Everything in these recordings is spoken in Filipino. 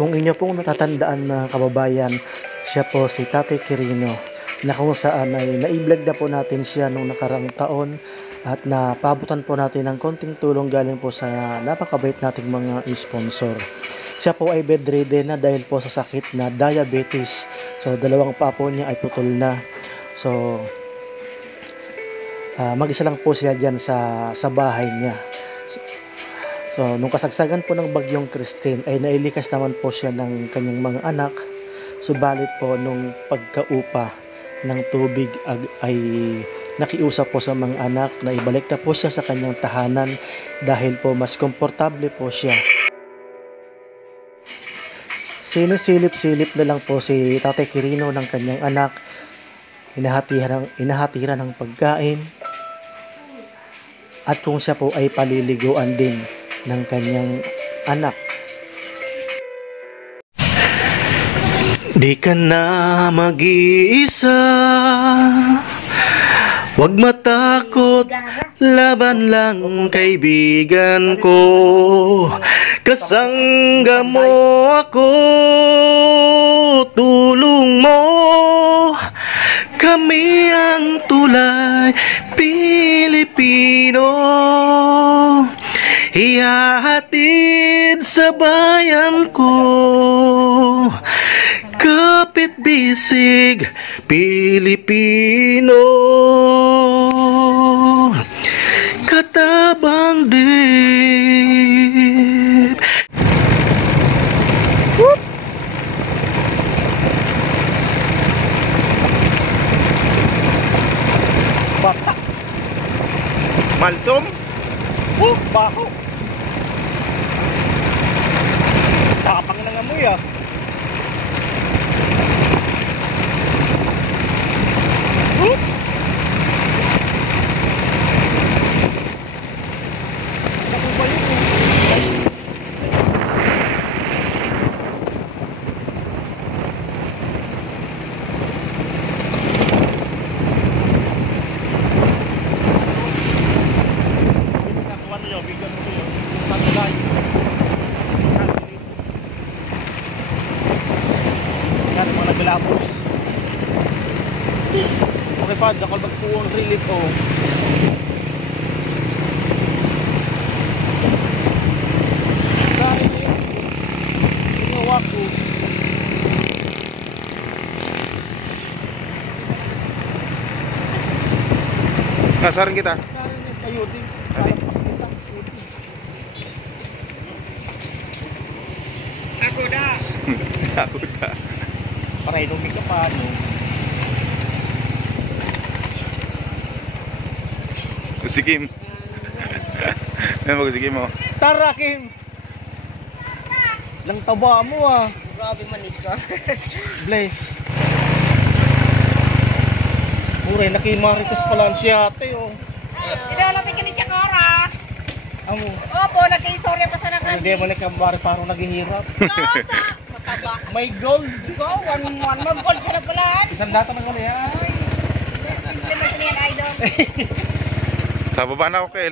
Kung inyo pong natatandaan mga kababayan, siya po si Tatay Quirino, na kung saan ay na-vlog na po natin siya nung nakarang taon at napabutan po natin ng konting tulong galing po sa napakabait nating mga sponsor. Siya po ay bedridden na dahil po sa sakit na diabetes. So, dalawang paa po niya ay putol na. So, mag-isa lang po siya dyan sa bahay niya. So, nung kasagsagan po ng bagyong Christine ay nailikas naman po siya ng kanyang mga anak. Subalit po nung pagkaupa ng tubig ay nakiusap po sa mga anak na ibalik na po siya sa kanyang tahanan dahil po mas komportable po siya. Sinisilip-silip na lang po si Tatay Quirino ng kanyang anak. Inahatira ng pagkain. At kung siya po ay paliliguan din ng kanyang anak. Di ka na mag-iisa, wag matakot, laban lang kaibigan ko. Kasangga mo ako, tulong mo, kami ang tulay Pilipino. Ihahatid sa bayan ko, kapit bisig Pilipino, katabang dip. Baka Malsum? baho. Tapang ng amoy ah. Okay pa, dakal magpuong relief o. Dahil na yun. Tingawak ko. Kasarin kita. Kayo din. Ako na. Ako na. Para ilumig ka pa, no? Si Kim. Ano ba si Kim mo? Tara, Kim! Lang taba mo ah. Grabe manis ka. Bless. Muray, nakimarites pala siya ate oh. Idalating ka ni Chakora. Amo. Opo, nagka-istorya pa sana kami. Hindi mo nakamari parang naghihirap. Mataba. May gold. Go, one mag-gold siya na pala. Isang data ng gano'n yan. Simple na siya yan, idol. Sa baba na ako, Kel.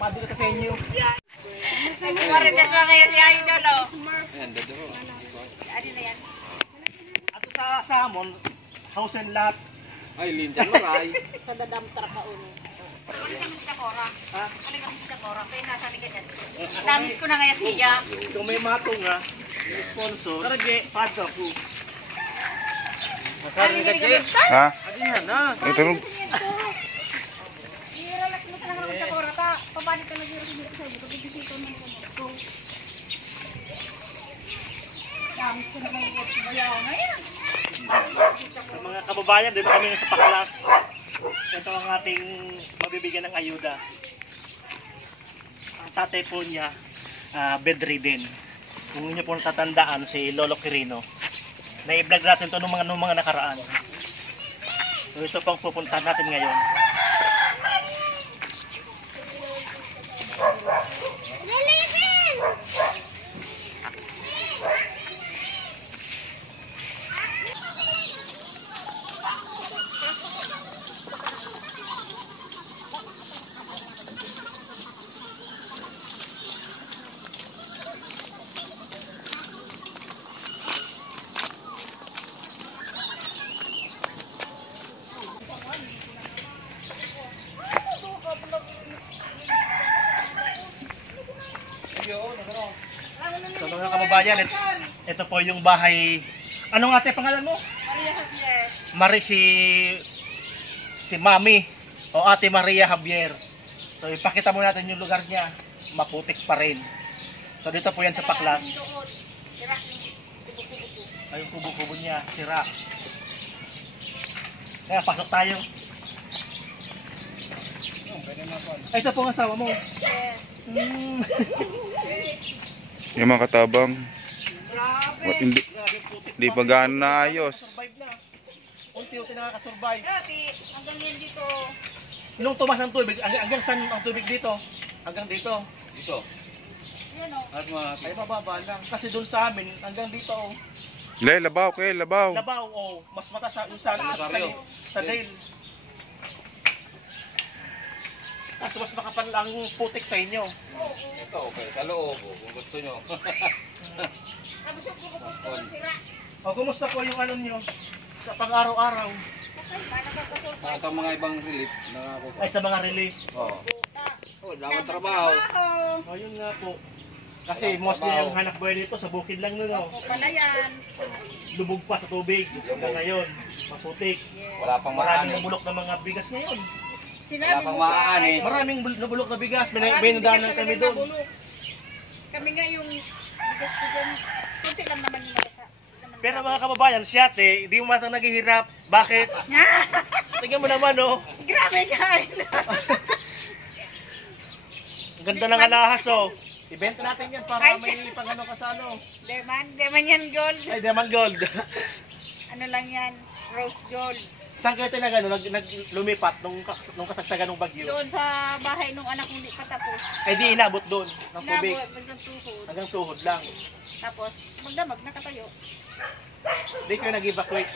Padre ka sa inyo. Nagmarites na ngayon si idol, oh. Ayan, dadaro. Adi na yan. Ato sa Samon, house and lot. Ay, linjan mo, Ray. Sa dadam trakaon. Ano kami sa Chakora? Ha? Ano kami sa Chakora? Kaya nasa ni ganyan. Tamis ko na ngayon siya. Kung may matong nga, sponsor. Karage, padka po. Masari ka, Jay. Ha? Adi nga na. Ito mo. I-relax mo sa kami sa Chakora. Papalit ka nag-iros dito sa iyo. Pag-ibisito mo ko. Tamis ko na ngayon siya. Ngayon. Mga kababayan, dito kami sa Paklas. Ito ang ating mabibigyan ng ayuda. Ang tatay po niya, bedridden. Kung inyo po natatandaan, si Lolo Quirino. Na-i-vlog natin ito nung mga nakaraan. So ito pang pupuntahan natin ngayon. So mga kababayan, ito po yung bahay. Ano nga ate pangalan mo? Maria Javier. Si Mami o Ate Maria Javier. So ipakita mo natin yung lugar niya. Maputik pa rin. So dito po yan sa Paklas. Doon. Sira yung kubo-kubo ko. Ay, yung kubo-kubo niya, sira. Kaya pasok tayo. Ay, ito po ang asawa mo. Yes. Yung mga katabang. Grabe. Hindi pa gaano naayos. Survive na. Unti-unti nakakasurvive. Dati, hanggang yan dito. Nung tumas ng tubig, hanggang saan ang tubig dito? Hanggang dito. Yun o. Ay, mababa lang. Kasi doon sa amin, hanggang dito, oh. Le, labaw kayo, labaw. Labaw, oh. Mas mataas sa sa Dale. Mas makapal ang putik sa inyo. Ito, okay. Sa loob, kung gusto nyo. Tapos yung kubo-kubo ko sira. O, kumusta po yung ano nyo? Sa pang-araw-araw. Okay, paano ka kasurvive? At ang mga ibang relief na ako. Ay, sa mga relief. Oo. Buta. Oh, dapat trabaho. O, yun nga po. Kasi mostly yung hanap buhay dito sa bukid lang nun, oh. O, palayan. Lubog pa sa tubig. Hanggang ngayon, maputik. Wala pang Maraming maani. nabulok na mga bigas ngayon. Sinabi Wala pang mo pa, maani. ay, Maraming nabulok na bigas. May maraming nagdaan bigas kami talagang doon. nabulok. Kami nga yung bigas ko dyan. Kunti lang naman yung nasa. Pero mga kababayan, si ate, hindi mo matang naghihirap. Bakit? Tingnan mo naman, oh. Grabe guys. Ang ganda ng alahas, oh. Ibenta natin yan para may pangano ka sa ano. Deman yan gold. Ay, diamond gold. Ano lang yan, rose gold. Saan kayo tinagano, lumipat nung kasagsagan ng bagyo? Doon sa bahay nung anak kong di pa tapos. Ay, di inabot doon ng tubig. Nabot, nagtuhod. Hanggang tuhod lang. Tapos, magdamag, nakatayo. Hindi kayo nag-evacuate.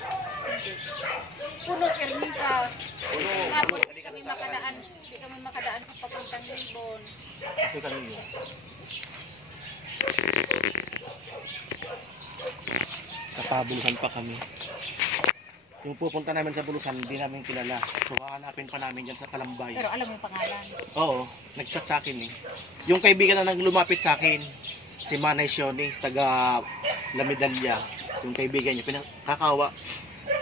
Puno ermita. Tapos, hindi kami makadaan sa papuntang Libon. Ito kanino. Kapabulusan pa kami. Yung pupunta namin sa Bulusan, hindi namin kilala. So, hahanapin pa namin dyan sa Kalambay. Pero alam mo yung pangalan. Oo, nag-chat sa akin eh. Yung kaibigan na nang lumapit sa akin, si Manay Shoni, taga Lamidalya. Yung kaibigan niya, pinakakawa.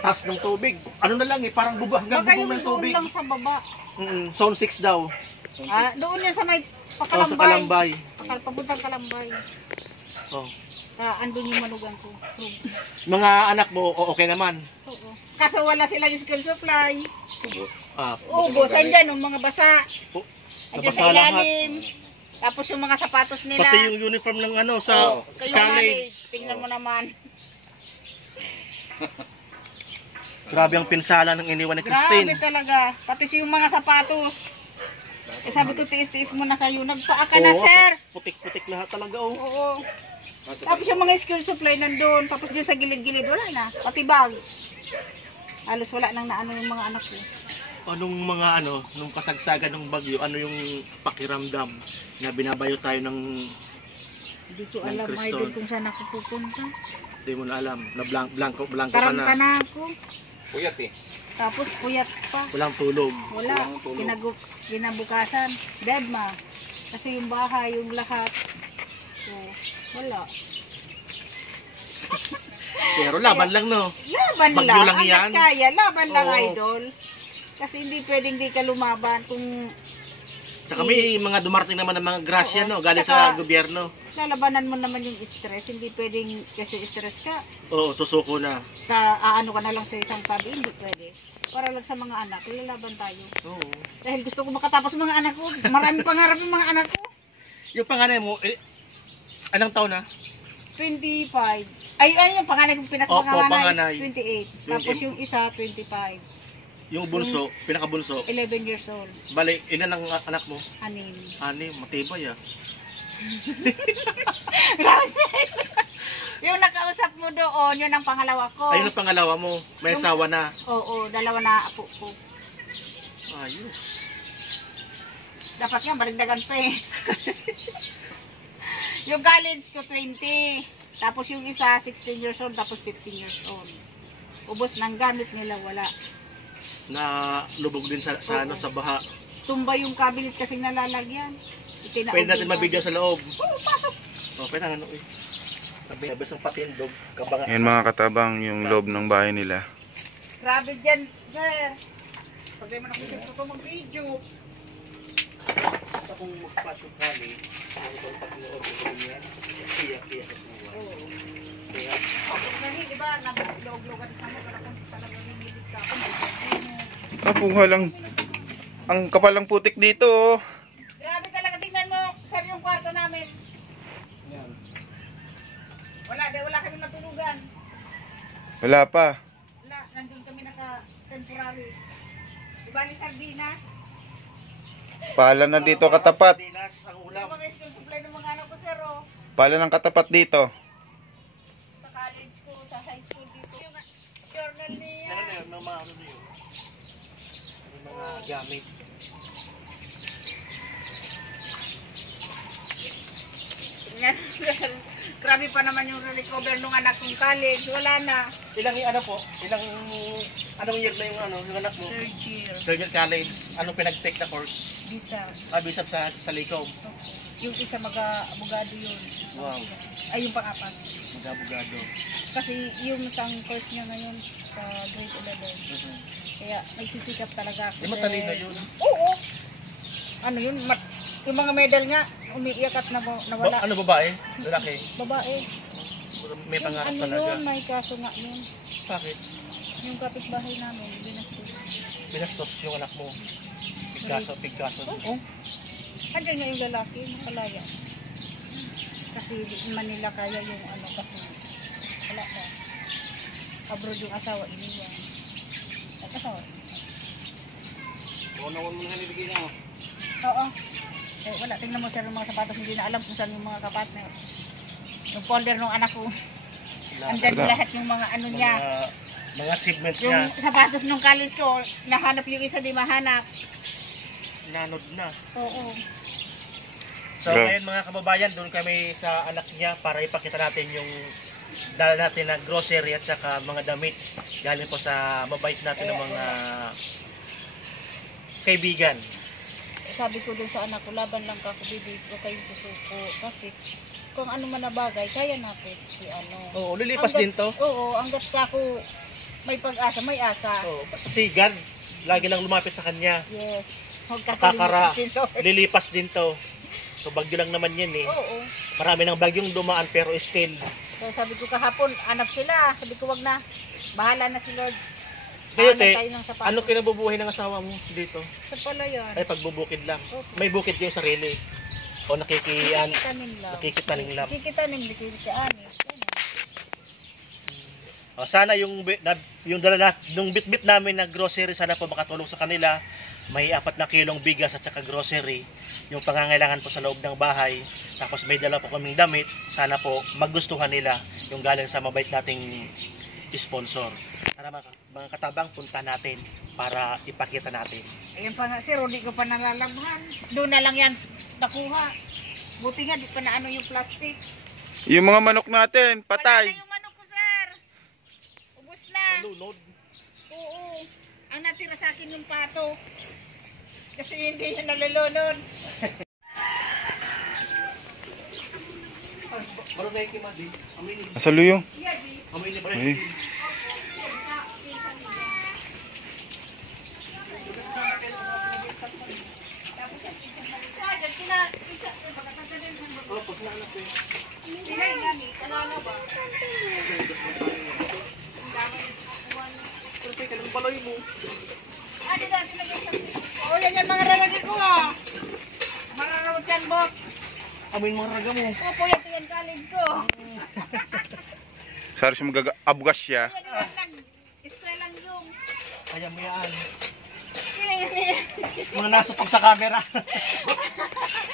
Taas ng tubig. Ano na lang eh, parang hanggang Baka bubong yung ng doon tubig. lang sa baba. Zone 6 daw. Ah, doon yan sa may O, sa Kalambay. Papuntang Kalambay. Oh. Ah, andun yung manugang ko. Mga anak mo, okay naman. Oo. Kaso wala silang school supply. Ah, Ubos, andyan yung mga basa. oh, Andyan nabasa sa lahat. ilalim. Tapos yung mga sapatos nila. Pati yung uniform ng ano sa Kayo college. tingnan mo naman. Grabe ang pinsala ng iniwan ni Christine. Grabe talaga. Pati yung mga sapatos. Eh sabi ko, tiis-tiis mo na kayo. Nagpaa ka na, Oo, sir. putik-putik lahat talaga oh. Oo. Tapos yung mga school supply nandun. Tapos dyan sa gilid-gilid, wala na. Pati bag. Halos wala nang naano yung mga anak ko. Anong mga ano, nung kasagsagan ng bagyo, ano yung pakiramdam na binabayo tayo ng Hindi ko Ng alam, Kriston. idol, kung saan ako pupunta. di mo na alam, na blanco ka Taranta na, na ako. Puyat eh. Tapos puyat pa. walang tulog. Wala. Kinabukasan. Deadma. Kasi yung bahay, yung lahat. So, wala. Pero laban lang no. Laban Bagyo lang. lang yan. Hanggat kaya, laban lang, Oo. idol. Kasi hindi pwedeng di ka lumaban kung Tsaka may mga dumarating naman ng mga grasya Oo. no, galing sa Tsaka- gobyerno. lalabanan mo naman yung stress. Hindi pwedeng kasi stress ka. Oo, susuko na. Aano ka na lang sa isang tabi. Hindi pwede. Para lang sa mga anak, lalaban tayo. Oo. Dahil gusto ko makatapos mga anak ko. Marami pangarap yung mga anak ko. Yung panganay mo, anong taon na? 25. Ay, yung panganay kong Opo, pinakapanganay. panganay. 28. Tapos yung isa, 25. Yung bunso, pinakabunso. 11 years old. Bali, ilan ang anak mo? Anin. Ani, matibay ah. Yung nakausap mo doon, yun ang pangalawa ko. Ayun ang pangalawa mo, may Yung- asawa na. Oo, dalawa na apo ko. Ayos. Dapat nga, barigdagan pa eh. Yung college ko, 20. Tapos yung isa, 16 years old, tapos 15 years old. Ubos ng gamit nila, wala. Na lubog din sa Oo. ano, sa baha. Tumba yung cabinet kasing nalalagyan. Pwede natin mabidyo sa loob. Oo, pasok. O, pwede nga ano eh. Sabi, habis ng patindog, kabanga. Yan mga katabang yung loob ng bahay nila. Grabe dyan, sir. Pag di man ako gusto mag-video. Ito kung magpasok kami, ano kung pag-order ko niya, iyak-iyak at buwan. Oo. Kaya, Ako ngayon, di ba, nag-log-logan sa mo, wala kung talagang nililip ka ako. Kapuha lang. Ang kapal ng putik dito. Oh. Grabe talaga, tingnan mo, sir, yung kwarto namin. yan. Wala kami matulugan. Wala pa. Wala, nandun kami naka-temporary. Di ba, ni Sardinas? Pala na dito katapat. Sardinas, ang Yung ulam. mga school supply ng mga anak ko, sir, oh. Pala ng katapat dito. Sa college ko, sa high school dito. Yung journal niya. Meron na yun, mga ano na yun. Yung mga gamit. Tingnan, sir. Grabe pa naman yung recover nung anak kong college. Wala na. Ilang ano po? Anong year na yung ano, yung anak mo? Third year. Third year college. Anong pinag-take na course? Visa. Bisap sa Likom. Yung isa mag-abogado yun. Wow. Ay, yung pang-apat. Mag-abogado. Kasi yung isang course niya ngayon sa grade 11. Kaya nagsisikap talaga ako. Di matalino yun. Oo. Ano yun? Yung mga medal niya, umiiyak at nawala. Ano babae? Lalaki? Babae. May Yung pangarap ano talaga. yun, may kaso nga yun. Bakit? Yung kapitbahay namin, binastos. Binastos yung anak mo. Pigkaso. Oo. Andiyan nga yung lalaki, nakalaya. Kasi di man nila kaya yung ano, kasi wala na. Abroad yung asawa, iniwan. At asawa. Unawan mo na nilagay niya. Oo. Eh, wala. Tingnan mo sir, yung mga sapatos, hindi na alam kung saan yung mga kapartner. Yung folder ng anak ko. Andyan lahat yung mga ano niya. Mga achievements Yung niya. sapatos nung college ko, nahanap yung isa, di mahanap. Nanod na. Oo. So Bro. ngayon mga kababayan, doon kami sa anak niya para ipakita natin yung dala natin na grocery at saka mga damit. Galing po sa mabait natin ng mga kaibigan. Sabi ko dun sa anak ko, laban lang ka ako, bibig ko kayo susuko. Kasi kung ano man na bagay, kaya natin si ano. Oo, lilipas Hanggat- din to. Oo, hanggat ako may pag-asa, may asa. Oo, basta si God, lagi lang lumapit sa kanya. Yes. Huwag Kakara, kakalimutin ko. lilipas din to. So bagyo lang naman yan eh. Oo. Marami ng bagyong dumaan pero still. So sabi ko kahapon, anak sila. Sabi ko wag na. Bahala na si Lord. Kayo Hanap te, tayo ng sapatos. ano kinabubuhay ng asawa mo dito? Sa palayan. Ay pagbubukid lang. Okay. May bukid kayo sarili. O nakikitanim Nakikitanim lang. lang. Nakikitanim, nakikitanim. O, sana yung nung bitbit namin na grocery sana po makatulong sa kanila. May 4 na kilong bigas at saka grocery. Yung pangangailangan po sa loob ng bahay. Tapos may dala po kaming damit. Sana po magustuhan nila yung galing sa mabait nating sponsor. Tara mga katabang, punta natin para ipakita natin. Ayun pa nga sir, hindi ko pa nalalabhan. Doon na lang yan nakuha. Buti nga, di pa na ano yung plastic. Yung mga manok natin, Wala patay. na yung manok ko sir. Ubus na. Nalunod. Oo. Ang natira sa akin yung pato. Kasi hindi yun nalulunod. Baru na yung kimadi. Amin. Asa luyo? Yeah, di. Amin ni Ay. Oh, yan yung mga ralagi ko ah. Mararawat yan, Bok. Amin mga raga mo. Opo, yan college ko. Sari siya mag-abugas siya. Yan yung nag-eskwela yung. Kaya mo yan. Yan. Mga nasa pag sa camera.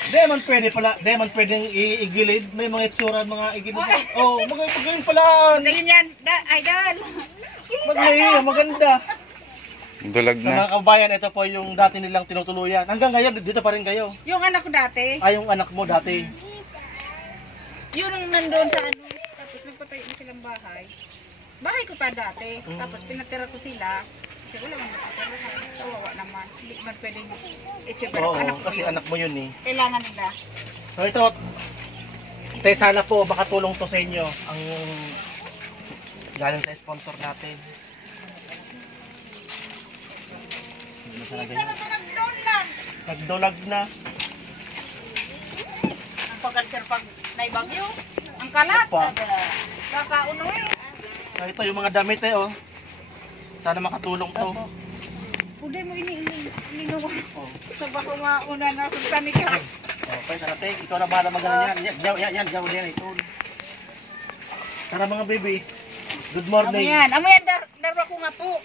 Di man pwede pala. Di man pwedeng igilid. May mga itsura, mga igilid. Oh, magayon pala. Magaling yan, idol. Magayon, maganda. Dulag Sa na. mga kabayan, ito po yung dati nilang tinutuluyan. Hanggang ngayon, dito pa rin kayo. Yung anak ko dati, Ay, yung anak mo dati. yun ang nandoon sa ano, tapos nagpatayo na silang bahay. Bahay ko pa dati, tapos pinatira ko sila. Kasi wala man makatulungan. Kawawa naman. Hindi man pwedeng i-check Oo, anak ko kasi yun. anak mo yun eh. Kailangan nila. So ito, tayo sana po makatulong to sa inyo ang galing sa sponsor natin. Kita naman ang doon lang. Nagdulag na. Ang pag-cancer pag naibagyo. Ang kalat. Pa. Kakauno eh. So ito yung mga damit eh oh. Sana makatulong to. Puday mo ininuwan. Oh. Sa bako nga una na sultan ka. Okay, tara te, ikaw na bahala mag-ano yan. Yan, gaw yan ito. Tara mga baby. Good Amo morning. yan. Amo yan. Darwa ko nga po.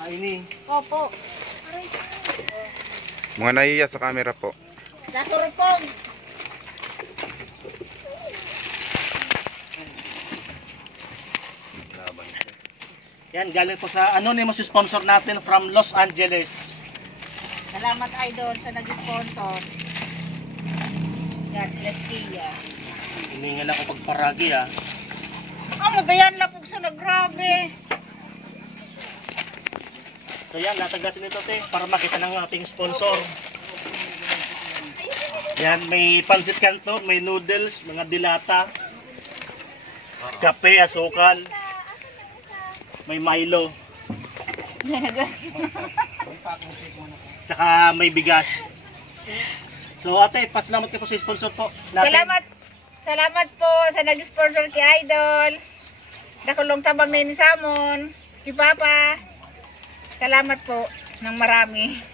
Ay ni. Opo. Aray. Mga nahiya sa camera po. Dasurupong. Yan, galing po sa anonymous sponsor natin from Los Angeles. Salamat idol sa nag-sponsor. God bless Kia. Hiningal ako pagparagi ah. Amo gayan lapog sa nagrabe. So yan, latag natin ito te, para makita ng ating sponsor. Yan, may pansit kanto, may noodles, mga dilata, kape, asukal, may Milo, tsaka may bigas. So ate, pasalamat ka po sa sponsor po natin. Salamat po sa nag-sponsor kay Idol. Nakulong tabang na samon. Kay Papa. Salamat po ng marami.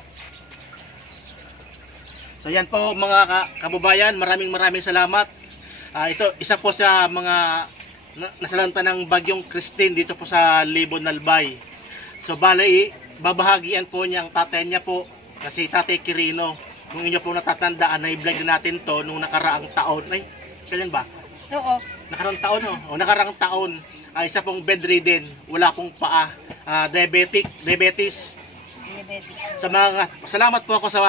So yan po mga kababayan, maraming salamat. Ito, isa po sa mga nasalanta ng bagyong Christine dito po sa Libon, Nalbay. So bale, babahagian po niya ang tatay niya po, kasi Tatay Quirino. Kung inyo po natatandaan, na-vlog natin to nung nakaraang taon. Ay, kailan ba? Oo. Nakaraang taon o nakaraang taon. Isa pong bedridden, wala pong paa, diabetes. Sa mga salamat po ako sa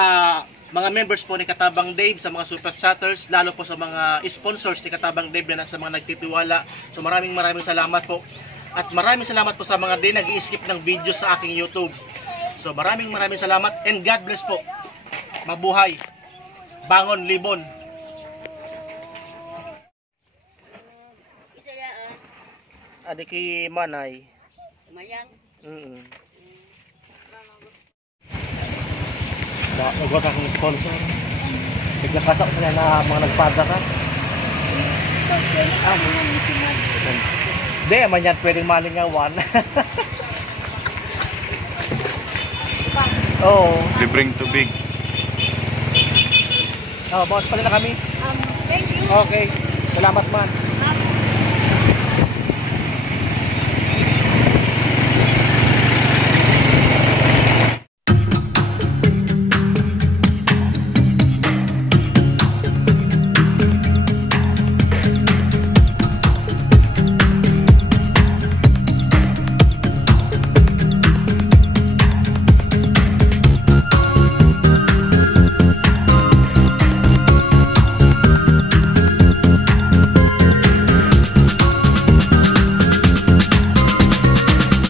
mga members po ni Katabang Dave, sa mga super chatters, lalo po sa mga sponsors ni Katabang Dave na sa mga nagtitiwala. So maraming salamat po. At maraming salamat po sa mga din nag-i-skip ng video sa aking YouTube. So maraming salamat and God bless po. Mabuhay. Bangon Libon. Adi kay Manay. Mayan. Nagwag akong sponsor. Nagkakasak na na mga nagpada ka. Hindi, man yan pwedeng malingawan. Oo. Libreng tubig. Bawat pala na kami. Thank you. Okay. Salamat man.